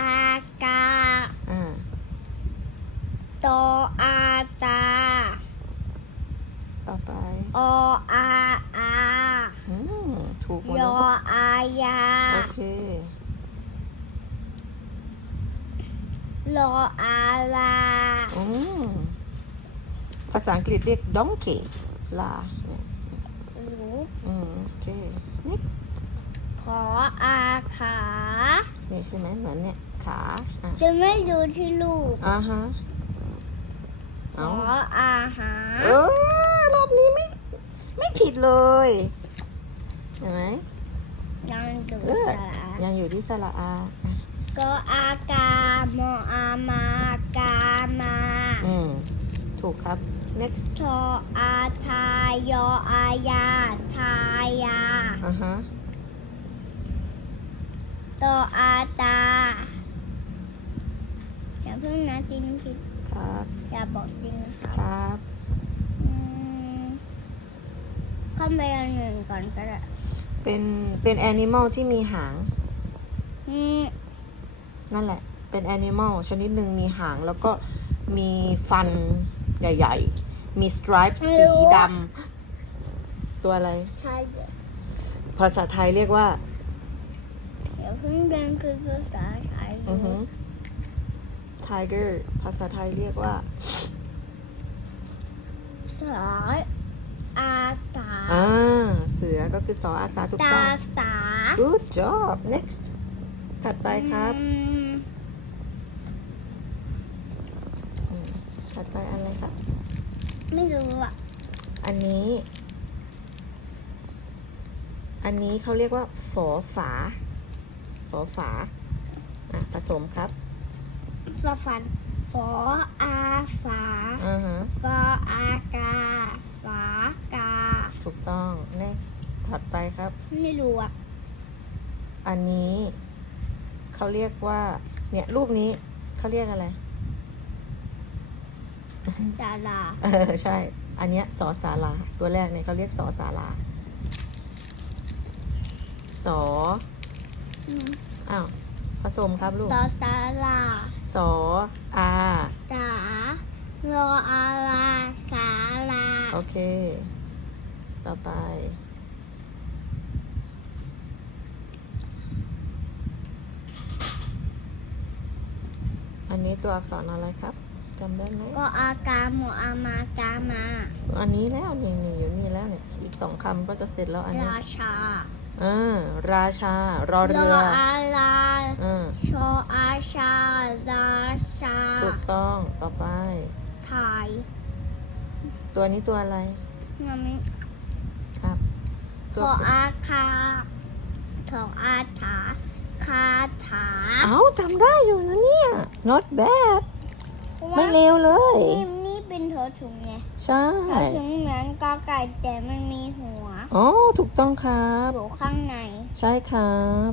อากาอ่าตออาตาต่อไปออาอาอืมถูกหมดยแล้อวอายาโอเครออาลา อืมภาษาอังกฤษเรียก donkey ลาเนี่ย รู้ อืมโอเค next ขออาขานี่ใช่ไหมเหมือนเนี่ยขาอะจะไม่ดูที่ลูกอ่าฮะขเอาออาหารเออรอบนี้ไม่ไม่ผิดเลยเห็นไหมยังดูเออสระยังอยู่ที่สระอาอะก็อากามออามากามาอืมถูกครับ next ทออาทายออายาทายาอ่าฮะ ตออาตาอย่าเพิ่งนะตินผิดครับอย่าบอกจริงนะครับครับอืมข้ามไปอันหนึ่งก่อนก็ได้เป็นเป็น animal ที่มีหาง อืมนั่นแหละ เป็น animal ชนิดหนึ่งมีหางแล้วก็มีฟันใหญ่ๆ มี stripes สีดำตัวอะไร ใช่เดี๋ยวภาษาไทยเรียกว่าอ ย่าเพิ่งเดินคือภาษาไทยอือฮึ tiger ภาษาไทยเรียกว่าสายอาสาอ่า เสือก็คือสออาสาถูกตาต้อง สา good job next ถัดไปครับอืมอืมถัดไปอะไรครับ ไม่รู้อะอันนี้ อันนี้เขาเรียกว่าฝอฝา ฝอฝาอะผสมครับฟาฟันฟออาฝาอ่าฮะกออากาฝากา ถูกต้อง next ถัดไปครับ ไม่รู้อะอันนี้เขาเรียกว่า เนี่ยรูปนี้เขาเรียกอะไรสาราเออใช่ อันเนี้ยสอสาราตัวแรกเนี่ยเขาเรียกสอสาราสอ อืมอ้าวผสมครับลูกสอสาราสออาสารออาลาสาลา โอเค ต่อไป อันนี้ตัวอักษรอะไรครับจำได้ไหมก็อากาโมอามากามา อันนี้แล้วนี่นี่อยู่นี่แล้วเนี่ย อีกสองคำก็จะเสร็จแล้วอันนี้ราชา อ่าราชารอรเรือออาลาอ่าชออาชาราชาถูกต้องต่อไปไทยตัวนี้ตัวอะไรงั้นครับขออาคาถออาถาคาถา เอ้าจำได้อยู่นะเนี่ย not bad ไม่เร็วเลยนี่นี่ เป็นเถอถุงไงใช่เถอถุงเหมือนกอไก่แต่มันมีหัว อ๋อ ถูกต้องครับอยู่ข้างใน ใช่ครับ